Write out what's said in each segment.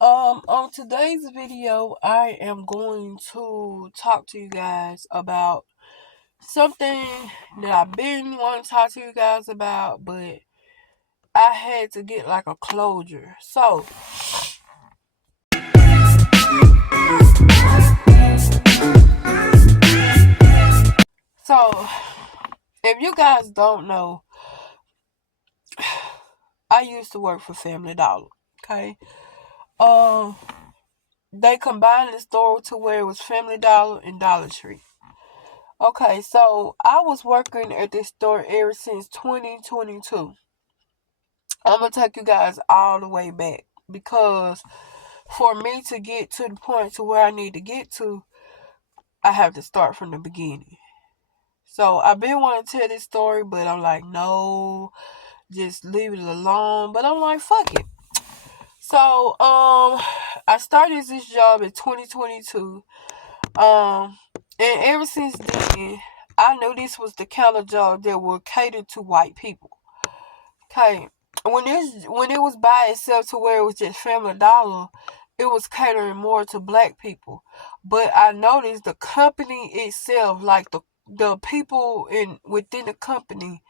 On today's video, I am going to talk to you guys about something that I've been wanting to talk to you guys about, but I had to get like a closure. So if you guys don't know, I used to work for Family Dollar. Okay. Um, they combined the store to where it was Family Dollar and Dollar Tree. Okay, so I was working at this store ever since 2022. I'm gonna take you guys all the way back because for me to get to the point to where I need to get to, I have to start from the beginning. So I've been wanting to tell this story, but I'm like, no, just leave it alone. But I'm like, fuck it. So I started this job in 2022. And ever since then, I knew this was the kind of job that would cater to white people. Okay, when it was by itself to where it was just Family Dollar, it was catering more to black people. But I noticed the company itself, like the people in within the company,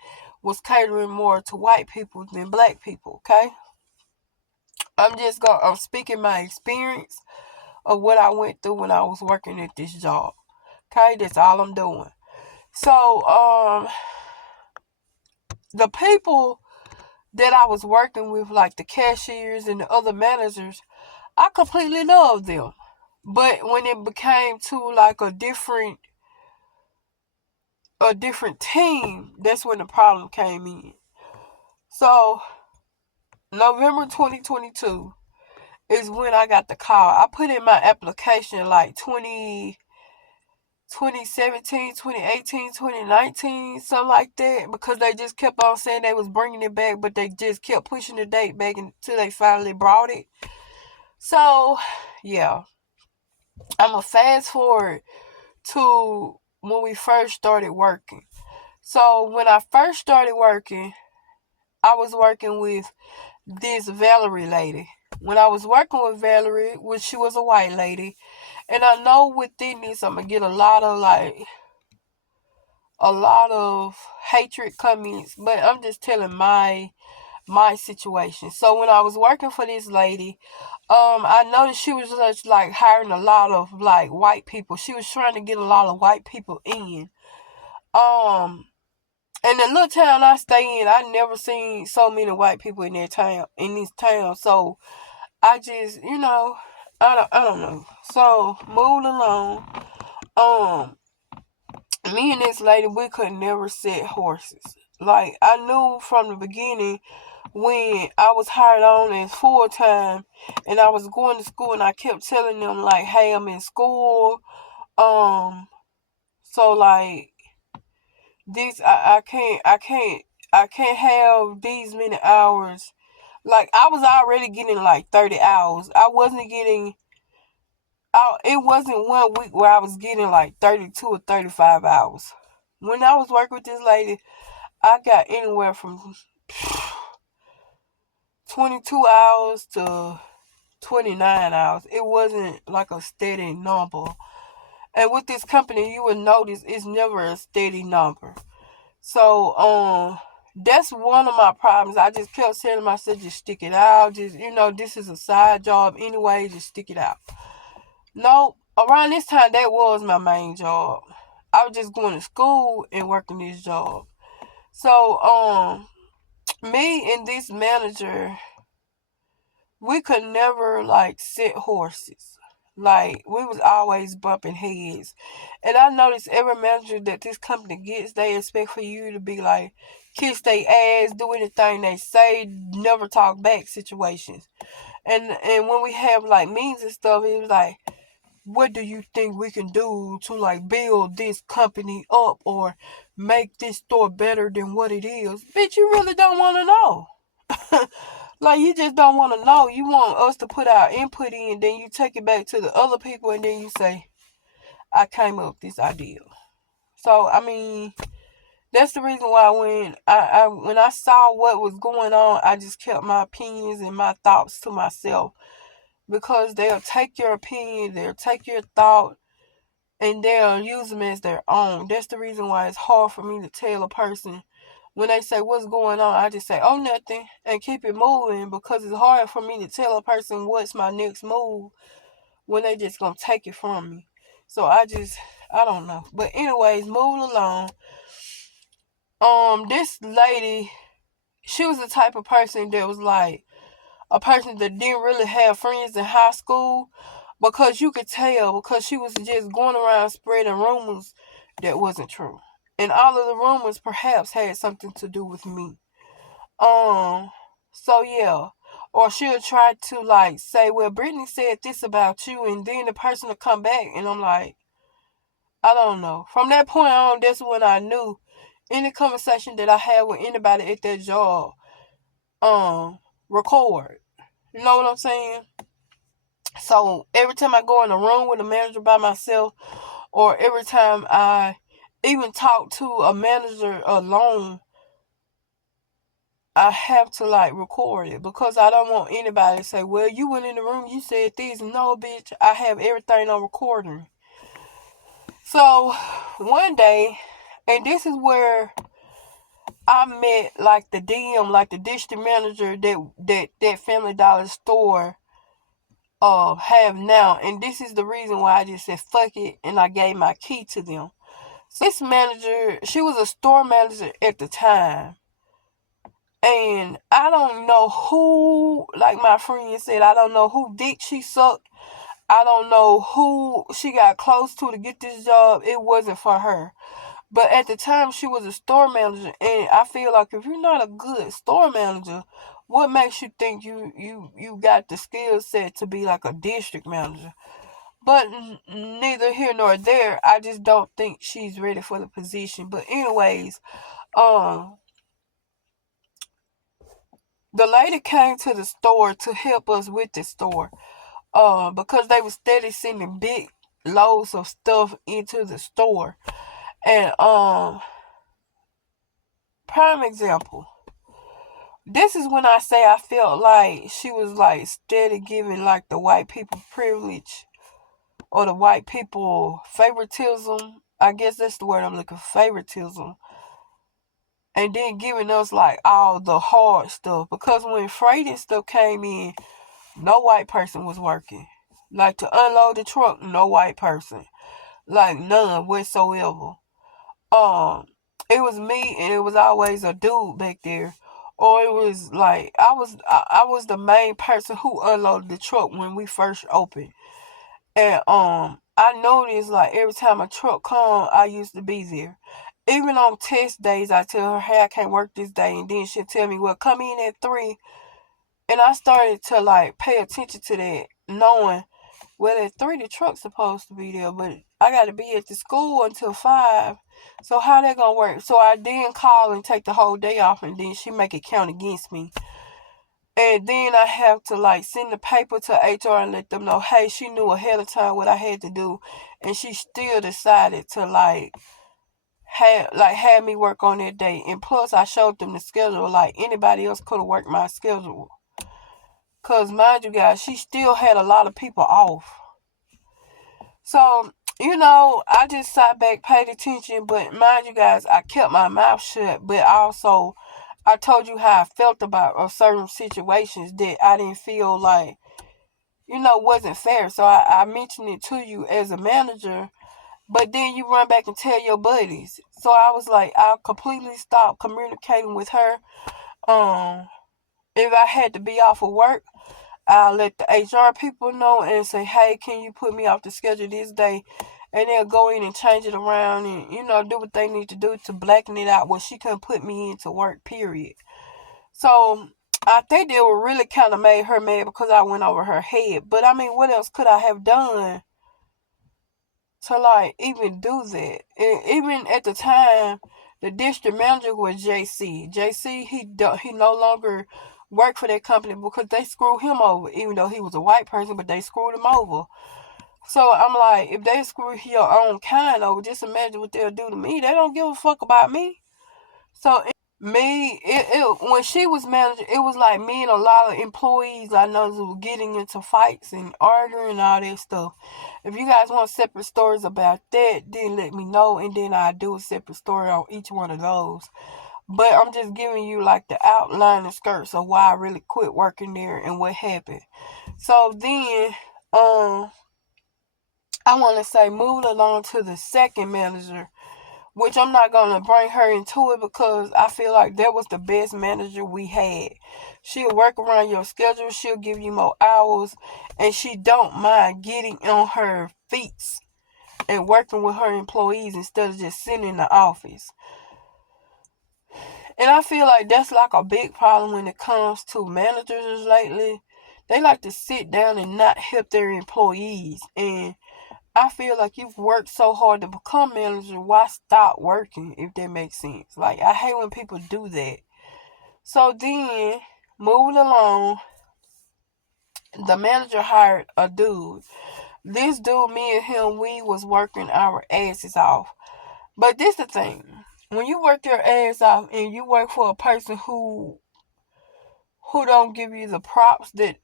was catering more to white people than black people. Okay, I'm speaking my experience of what I went through when I was working at this job. Okay, that's all I'm doing. So the people that I was working with, like the cashiers and the other managers, I completely loved them. But when it became to like a different team, that's when the problem came in. So November 2022 is when I got the call. I put in my application like 2017, 2018, 2019, something like that, because they just kept on saying they was bringing it back, but they just kept pushing the date back until they finally brought it. So, yeah, I'm going to fast forward to when we first started working. So, when I first started working, I was working with this Valerie lady. When I was working with Valerie, which she was a white lady, and I know within this I'm going to get a lot of hatred comments, but I'm just telling my situation. So when I was working for this lady, I noticed she was just like hiring a lot of like white people. She was trying to get a lot of white people in. In the little town I stay in, I never seen so many white people in this town. So I just, I don't know. So moving along, um, me and this lady, we could never set horses. Like, I knew from the beginning when I was hired on as full time and I was going to school, and I kept telling them like, hey, I'm in school. So like this, I can't have these many hours. Like, I was already getting like 30 hours. I wasn't getting it wasn't 1 week where I was getting like 32 or 35 hours. When I was working with this lady, I got anywhere from 22 hours to 29 hours. It wasn't like a steady number. And with this company, you will notice it's never a steady number. So, that's one of my problems. I just kept telling myself, just stick it out. Just, this is a side job anyway. Just stick it out. No, around this time, that was my main job. I was just going to school and working this job. So, me and this manager, we could never like sit horses. Like, we was always bumping heads. And I noticed every manager that this company gets, they expect for you to be like, kiss their ass, do anything they say, never talk back situations. And when we have like meetings and stuff, it was like, what do you think we can do to like build this company up or make this store better than what it is? Bitch, you really don't want to know. Like, you just don't want to know. You want us to put our input in, then you take it back to the other people, and then you say, I came up with this idea. So, I mean, that's the reason why when I saw what was going on, I just kept my opinions and my thoughts to myself. because they'll take your opinion, they'll take your thought, and they'll use them as their own. That's the reason why it's hard for me to tell a person when they say what's going on. I just say, oh, nothing, and keep it moving, because it's hard for me to tell a person what's my next move when they just gonna take it from me. So I don't know. But anyways, moving along. This lady, she was the type of person that was like a person that didn't really have friends in high school, because you could tell, because she was just going around spreading rumors that wasn't true. And all of the rumors perhaps had something to do with me. So yeah. Or she'll try to like say, well, Brittany said this about you, and then the person will come back, and I'm like, I don't know. From that point on, that's when I knew any conversation that I had with anybody at that job, record. You know what I'm saying? So every time I go in a room with a manager by myself, or every time I even talk to a manager alone, I have to like record it, because I don't want anybody to say, well, you went in the room, you said this. No, bitch, I have everything on recording. So one day, and this is where I met like the DM, like the district manager that Family Dollar store have now. And this is the reason why I just said fuck it, and I gave my key to them. So this manager, she was a store manager at the time. And I don't know who, like my friend said, I don't know who dick she sucked. I don't know who she got close to get this job. It wasn't for her. But at the time, she was a store manager, and I feel like if you're not a good store manager, what makes you think you got the skill set to be like a district manager? But neither here nor there. I just don't think she's ready for the position. But anyways, the lady came to the store to help us with the store, because they were steady sending big loads of stuff into the store. And prime example, this is when I say I felt like she was like steady giving like the white people privilege, or the white people favoritism. I guess that's the word I'm looking for, favoritism. And then giving us like all the hard stuff. Because when freight and stuff came in, no white person was working. Like to unload the truck, no white person. Like none whatsoever. It was me, and it was always a dude back there. Or it was like I was the main person who unloaded the truck when we first opened. And I noticed like every time a truck come, I used to be there. Even on test days, I tell her, hey, I can't work this day, and then she'll tell me, well, come in at 3. And I started to like pay attention to that, knowing, well, at 3 the truck's supposed to be there, but I got to be at the school until 5. So how that gonna work? So I then call and take the whole day off, and then she make it count against me. And then I have to like send the paper to HR and let them know, hey, she knew ahead of time what I had to do, and she still decided to like have me work on that day. And plus, I showed them the schedule like anybody else could have worked my schedule. Cause mind you guys, she still had a lot of people off. So, I just sat back, paid attention, but mind you guys, I kept my mouth shut, but also I told you how I felt about certain situations that I didn't feel like, wasn't fair. So I mentioned it to you as a manager, but then you run back and tell your buddies. So I was like, I'll completely stop communicating with her. If I had to be off of work, I'll let the HR people know and say, hey, can you put me off the schedule this day? And they'll go in and change it around and, do what they need to do to blacken it out where she couldn't put me into work, period. So I think they were really kind of made her mad because I went over her head. But I mean, what else could I have done to like even do that? And even at the time, the district manager was JC. JC, he no longer worked for that company because they screwed him over, even though he was a white person, but they screwed him over. So I'm like, if they screw your own kind over, just imagine what they'll do to me. They don't give a fuck about me. So When she was manager, it was like me and a lot of employees I know who were getting into fights and arguing and all that stuff. If you guys want separate stories about that, then let me know, and then I'll do a separate story on each one of those. But I'm just giving you like the outline and skirts of why I really quit working there and what happened. So then, I want to say moving along to the second manager, which I'm not going to bring her into it because I feel like that was the best manager we had. She'll work around your schedule. She'll give you more hours, and she don't mind getting on her feet and working with her employees instead of just sitting in the office. And I feel like that's like a big problem when it comes to managers lately. They like to sit down and not help their employees. And I feel like you've worked so hard to become manager, why stop working, if that makes sense? Like, I hate when people do that. So then, moving along, the manager hired a dude. This dude, me and him, we was working our asses off. But this the thing. When you work your ass off and you work for a person who don't give you the props that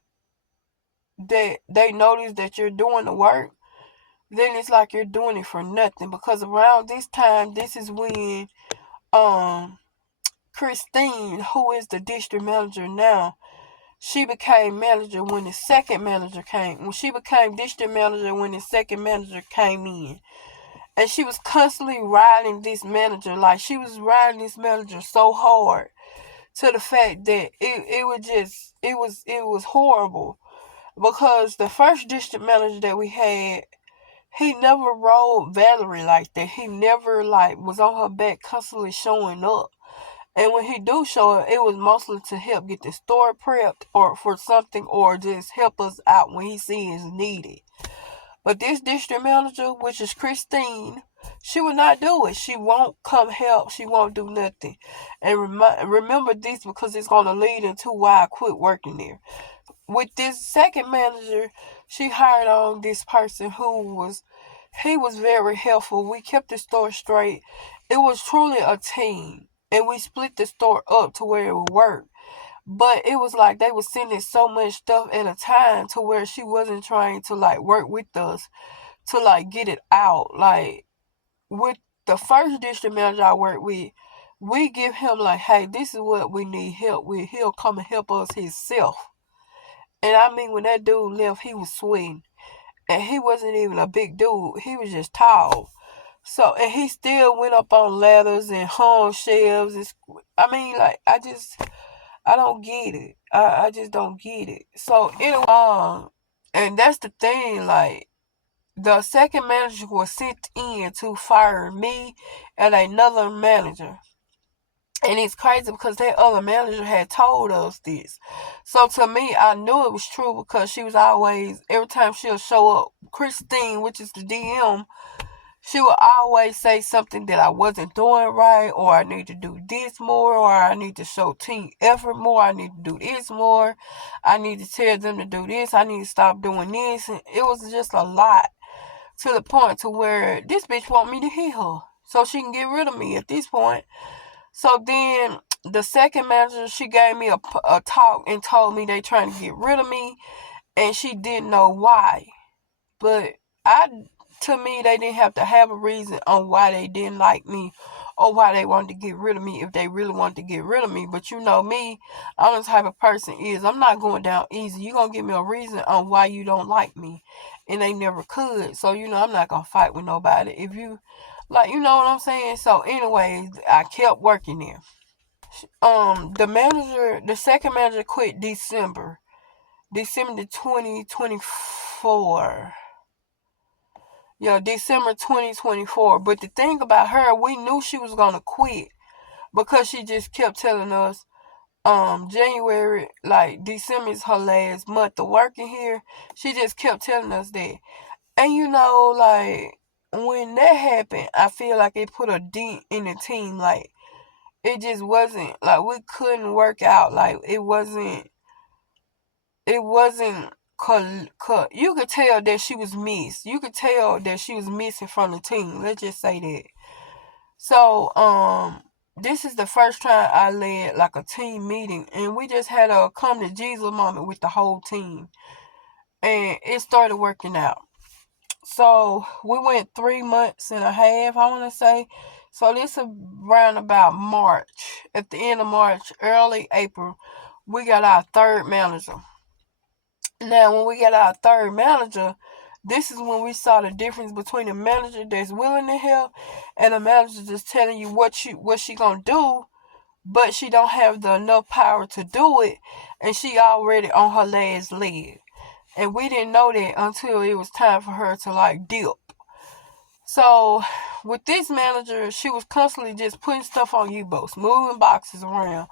they notice that you're doing the work, then it's like you're doing it for nothing. Because around this time, this is when Christine, who is the district manager now, she became manager when the second manager came. When she became district manager when the second manager came in. And she was constantly riding this manager. Like, she was riding this manager so hard to the fact that it was horrible. Because the first district manager that we had, he never rode Valerie like that. He never like was on her back constantly showing up. And when he do show up, it was mostly to help get the store prepped or for something or just help us out when he sees needed. But this district manager, which is Christine, she will not do it. She won't come help. She won't do nothing. And remember this because it's going to lead into why I quit working there. With this second manager, she hired on this person he was very helpful. We kept the store straight. It was truly a team. And we split the store up to where it would work. But it was like they were sending so much stuff at a time to where she wasn't trying to like work with us to like get it out. Like with the first district manager I worked with, we give him like, hey, this is what we need help with. He'll come and help us himself. And I mean, when that dude left, he was sweating. And he wasn't even a big dude. He was just tall. So, and he still went up on ladders and hung shelves. And, I mean, like, I don't get it. I just don't get it. So, anyway, and that's the thing, like, the second manager was sent in to fire me and another manager. And it's crazy because that other manager had told us this. So to me, I knew it was true because she was always, every time she'll show up, Christine, which is the DM, she would always say something that I wasn't doing right, or I need to do this more, or I need to show team effort more, I need to do this more, I need to tell them to do this, I need to stop doing this. And it was just a lot to the point to where this bitch want me to hit her so she can get rid of me at this point. So then the second manager, she gave me a talk and told me they trying to get rid of me, and she didn't know why. But to me, they didn't have to have a reason on why they didn't like me or why they wanted to get rid of me if they really wanted to get rid of me. But you know me, I'm the type of person I'm not going down easy. You're going to give me a reason on why you don't like me. And they never could. So, I'm not going to fight with nobody. If you, like, you know what I'm saying? So, anyways, I kept working there. The second manager quit December the 2024. Yeah, December 2024. But the thing about her, we knew she was gonna quit because she just kept telling us, January, like December is her last month of working here. She just kept telling us that. And like when that happened, I feel like it put a dent in the team. Like it just wasn't like we couldn't work out. Like it wasn't you could tell that she was missed. You could tell that she was missing from the team. Let's just say that. So, this is the first time I led like a team meeting, and we just had a come to Jesus moment with the whole team, and it started working out. So we went 3 months and a half, I want to say. So this is around about March. At the end of March, early April, we got our third manager. Now, when we got our third manager, this is when we saw the difference between a manager that's willing to help and a manager just telling you what she gonna do, but she don't have the enough power to do it, and she already on her last leg. And we didn't know that until it was time for her to like dip. So with this manager, she was constantly just putting stuff on U-boats, moving boxes around.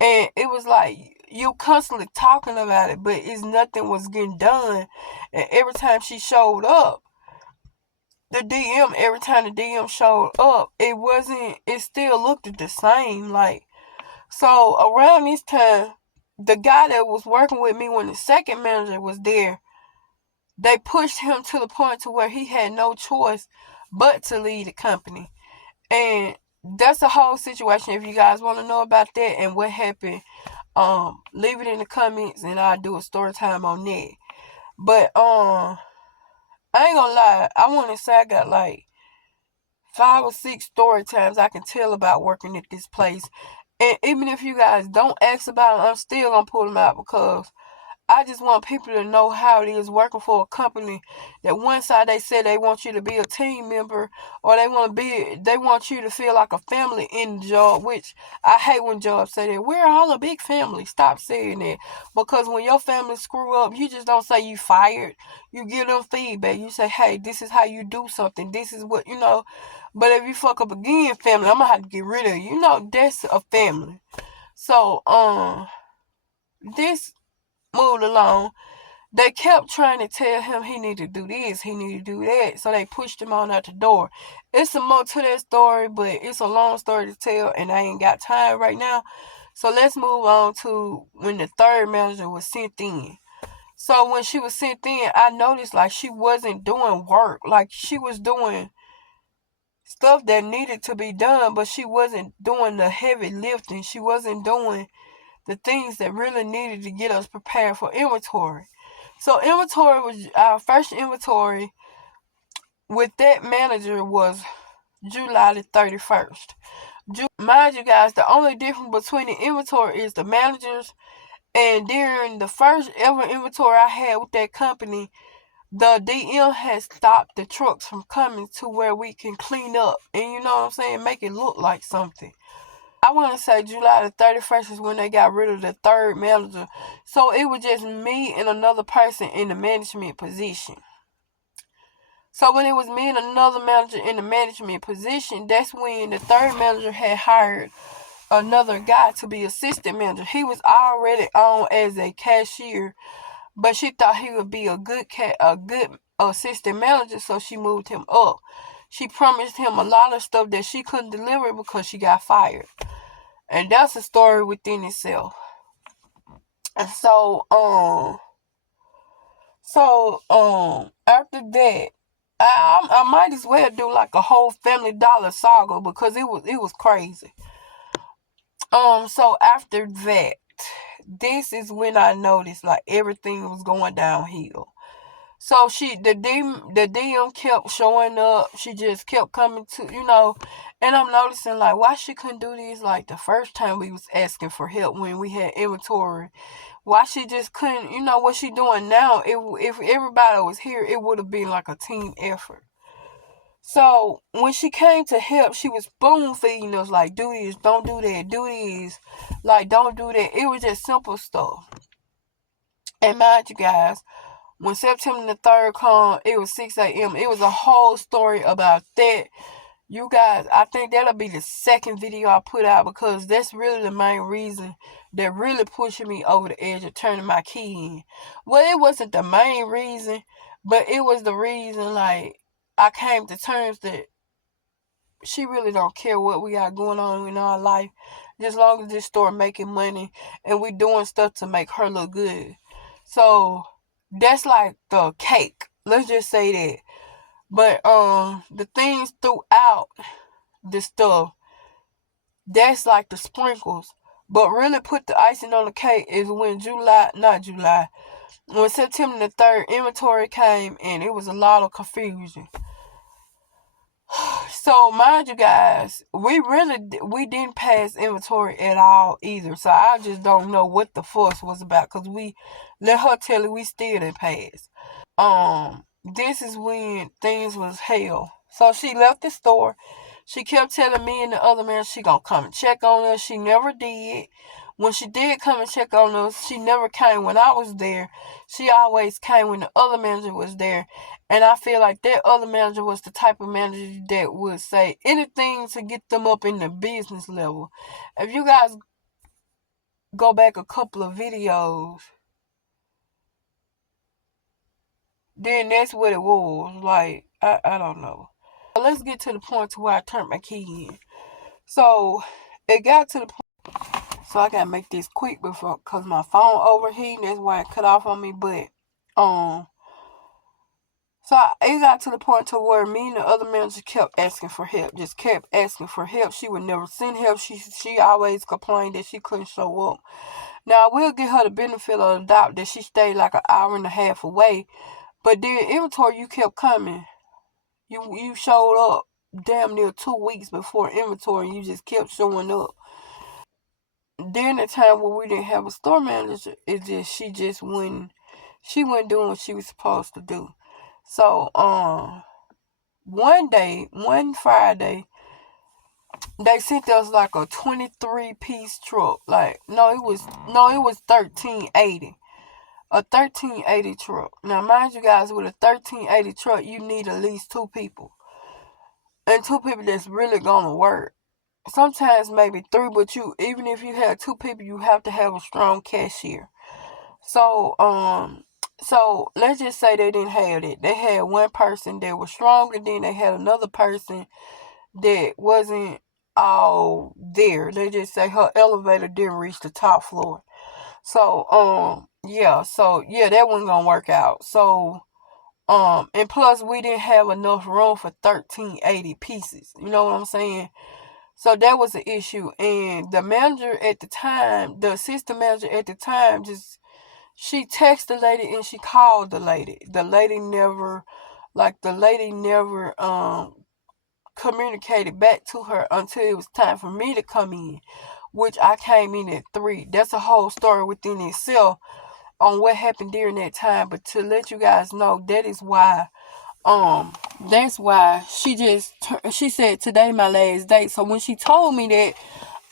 And it was like you constantly talking about it, but nothing was getting done. And every time she showed up, every time the DM showed up, it still looked the same. Like, so around this time, the guy that was working with me when the second manager was there, they pushed him to the point to where he had no choice but to leave the company. And that's a whole situation. If you guys want to know about that and what happened, leave it in the comments and I'll do a story time on that. But I ain't gonna lie, I wanna say I got like 5 or 6 story times I can tell about working at this place. And even if you guys don't ask about it, I'm still gonna pull them out because I just want people to know how it is working for a company that one side they say they want you to be a team member, or they want you to feel like a family in the job, which I hate when jobs say that. We're all a big family. Stop saying that. Because when your family screw up, you just don't say you fired. You give them feedback. You say, hey, this is how you do something. This is what, But if you fuck up again, family, I'm going to have to get rid of you. That's a family. So, this moved along. They kept trying to tell him he needed to do this, he needed to do that, so they pushed him on out the door. It's some more to that story, but it's a long story to tell, and I ain't got time right now. So let's move on to when the third manager was sent in. So when she was sent in, I noticed like she wasn't doing work. Like she was doing stuff that needed to be done, but she wasn't doing the heavy lifting. She wasn't doing the things that really needed to get us prepared for inventory. So inventory was our first inventory with that manager was July the 31st. Mind you guys, the only difference between the inventory is the managers. And during the first ever inventory I had with that company, the DM had stopped the trucks from coming to where we can clean up and make it look like something. I want to say July the 31st is when they got rid of the third manager. So it was just me and another person in the management position. So when it was me and another manager in the management position, that's when the third manager had hired another guy to be assistant manager. He was already on as a cashier, but she thought he would be a good assistant manager, so she moved him up. She promised him a lot of stuff that she couldn't deliver because she got fired. And that's a story within itself. And after that, I might as well do like a whole Family Dollar saga because it was crazy. So after that, this is when I noticed like everything was going downhill. So the DM kept showing up. She just kept coming to, and I'm noticing like why she couldn't do this like the first time we was asking for help when we had inventory. Why she just couldn't, what she doing now? If everybody was here, it would have been like a team effort. So when she came to help, she was spoon feeding us like, do this, don't do that, do this, like don't do that. It was just simple stuff. And mind you guys, when September the 3rd come, it was 6 a.m. It was a whole story about that. You guys, I think that'll be the second video I put out because that's really the main reason that really pushing me over the edge of turning my key in. Well, it wasn't the main reason, but it was the reason like I came to terms that she really don't care what we got going on in our life. Just long as this store making money and we doing stuff to make her look good. So that's like the cake. Let's just say that. But the things throughout the stuff That's like the sprinkles. But really put the icing on the cake is when when September the 3rd inventory came and it was a lot of confusion. So mind you guys, we didn't pass inventory at all either. So I just don't know what the fuss was about because we let her tell it we still didn't pass. This is when things was hell. So she left the store. She kept telling me and the other man she gonna come and check on us. She never did. When she did come and check on us, she never came when I was there. She always came when the other manager was there. And I feel like that other manager was the type of manager that would say anything to get them up in the business level. If you guys go back a couple of videos, then that's what it was. Like, I don't know. Let's get to the point to where I turned my key in. So, it got to the point. So, I gotta make this quick before, because my phone overheating. That's why it cut off on me. But, so it got to the point to where me and the other manager kept asking for help. Just kept asking for help. She would never send help. She always complained that she couldn't show up. Now, I will give her the benefit of the doubt that she stayed like an hour and a half away. But then inventory, you kept coming. You showed up damn near 2 weeks before inventory. You just kept showing up. During the time where we didn't have a store manager, she wasn't doing what she was supposed to do. So one Friday, they sent us like a 23-piece truck. Like it was 1380. A 1380 truck. Now mind you guys, with a 1380 truck, you need at least 2 people. And 2 people that's really gonna work. Sometimes maybe 3, but even if you have 2 people, you have to have a strong cashier. So let's just say they didn't have it. They had one person that was strong, and then they had another person that wasn't all there. They just say her elevator didn't reach the top floor. So that wasn't gonna work out. So and plus we didn't have enough room for 1380 pieces. You know what I'm saying? So that was the issue. And the manager at the time, the assistant manager at the time, she texted the lady and she called the lady. The lady never communicated back to her until it was time for me to come in, which I came in at 3. That's a whole story within itself on what happened during that time. But to let you guys know, that's why she said today my last day. So when she told me that,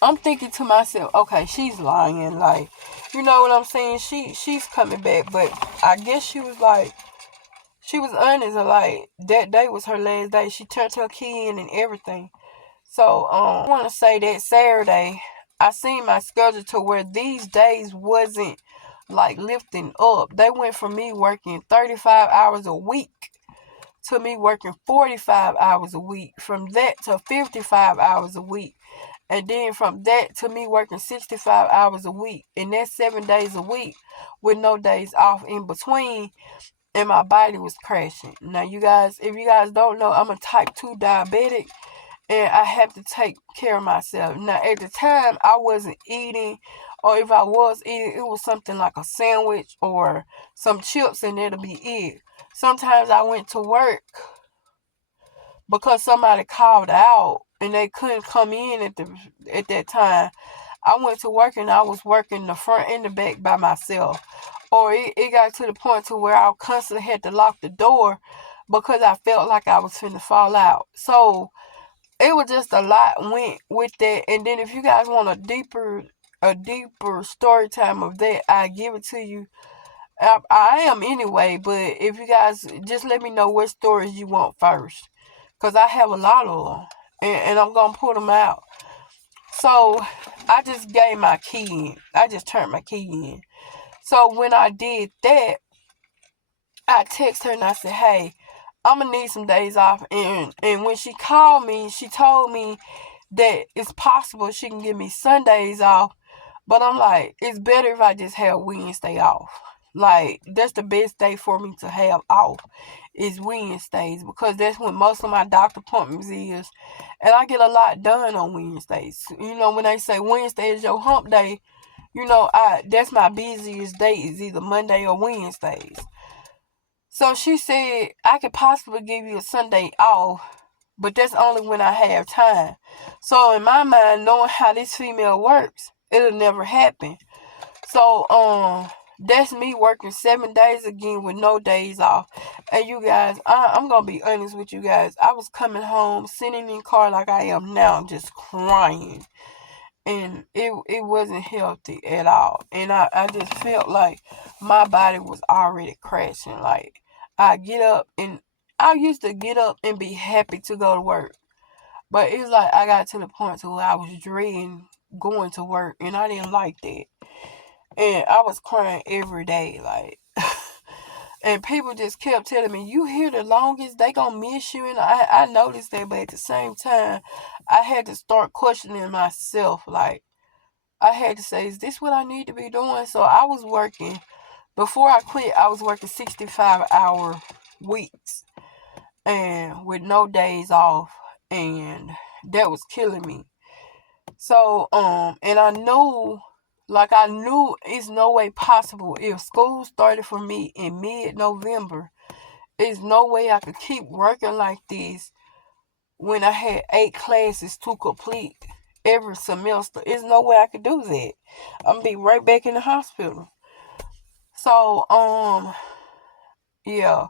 I'm thinking to myself, okay, she's lying. Like, you know what I'm saying? She's coming back. But I guess she was honest. Like, that day was her last day. She turned her key in and everything. So I want to say that Saturday, I seen my schedule to where these days wasn't like lifting up. They went from me working 35 hours a week to me working 45 hours a week. From that to 55 hours a week. And then from that to me working 65 hours a week. And that's 7 days a week with no days off in between. And my body was crashing. Now, you guys, if you guys don't know, I'm a type 2 diabetic. And I have to take care of myself. Now, at the time, I wasn't eating. Or if I was eating, it was something like a sandwich or some chips, and that'll be it. Sometimes I went to work because somebody called out and they couldn't come in at that time. I went to work and I was working the front and the back by myself. Or it got to the point to where I constantly had to lock the door because I felt like I was finna fall out. So it was just a lot went with that. And then if you guys want a deeper story time of that, I give it to you. I am anyway, but if you guys just let me know what stories you want first, because I have a lot of them, and I'm going to put them out. So I just gave my key in. I just turned my key in. So when I did that, I texted her and I said, hey, I'm going to need some days off. And when she called me, she told me that it's possible she can give me Sundays off. But I'm like, it's better if I just have Wednesday off. Like, that's the best day for me to have off is Wednesdays, because that's when most of my doctor appointments is. And I get a lot done on Wednesdays. You know, when they say Wednesday is your hump day, you know, that's my busiest day, is either Monday or Wednesdays. So she said I could possibly give you a Sunday off, but that's only when I have time. So in my mind, knowing how this female works, it'll never happen. So that's me working 7 days again with no days off. And you guys, I'm gonna be honest with you guys. I was coming home, sitting in the car like I am now, just crying. And it wasn't healthy at all. And I just felt like my body was already crashing. Like, I used to get up and be happy to go to work. But it's like I got to the point to where I was dreading going to work, and I didn't like that. And I was crying every day, like, and people just kept telling me, you here the longest, they gonna miss you. And I noticed that, but at the same time, I had to start questioning myself. Like, I had to say, is this what I need to be doing? So I was working, before I quit, I was working 65-hour weeks and with no days off. And that was killing me. So, and I knew it's no way possible. If school started for me in mid-November, there's no way I could keep working like this when I had 8 classes to complete every semester. There's no way I could do that. I'm gonna be right back in the hospital. So, yeah.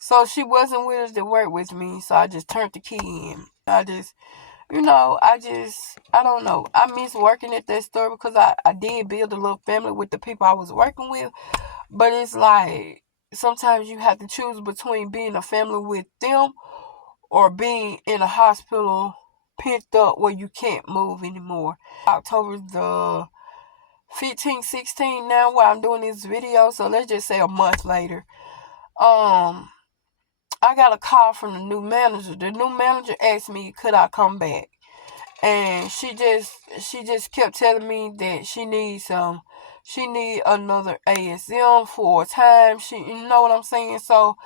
So she wasn't willing to work with me, so I just turned the key in. I don't know. I miss working at that store because I did build a little family with the people I was working with. But it's like, sometimes you have to choose between being a family with them or being in a hospital pent up where you can't move anymore. October the 15th, 16th now while I'm doing this video. So let's just say a month later. I got a call from the new manager. The new manager asked me, could I come back? And she just kept telling me that she need another ASM for a time. You know what I'm saying? So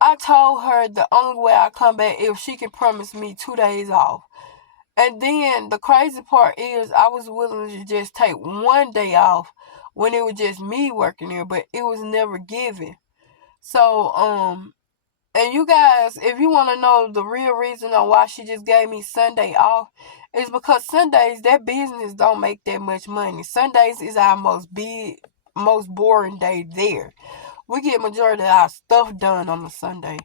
I told her the only way I come back if she can promise me 2 days off. And then the crazy part is I was willing to just take 1 day off when it was just me working there, but it was never given. So and you guys, if you want to know the real reason on why she just gave me Sunday off, is because Sundays, that business don't make that much money. Sundays is our most boring day there. We get majority of our stuff done on a Sunday.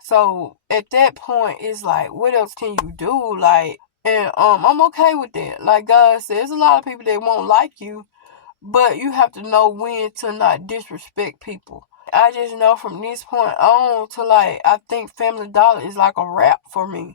So at that point, it's like, what else can you do? Like, and I'm okay with that. Like God says, there's a lot of people that won't like you, but you have to know when to not disrespect people. I just know from this point on to, like, I think Family Dollar is like a wrap for me.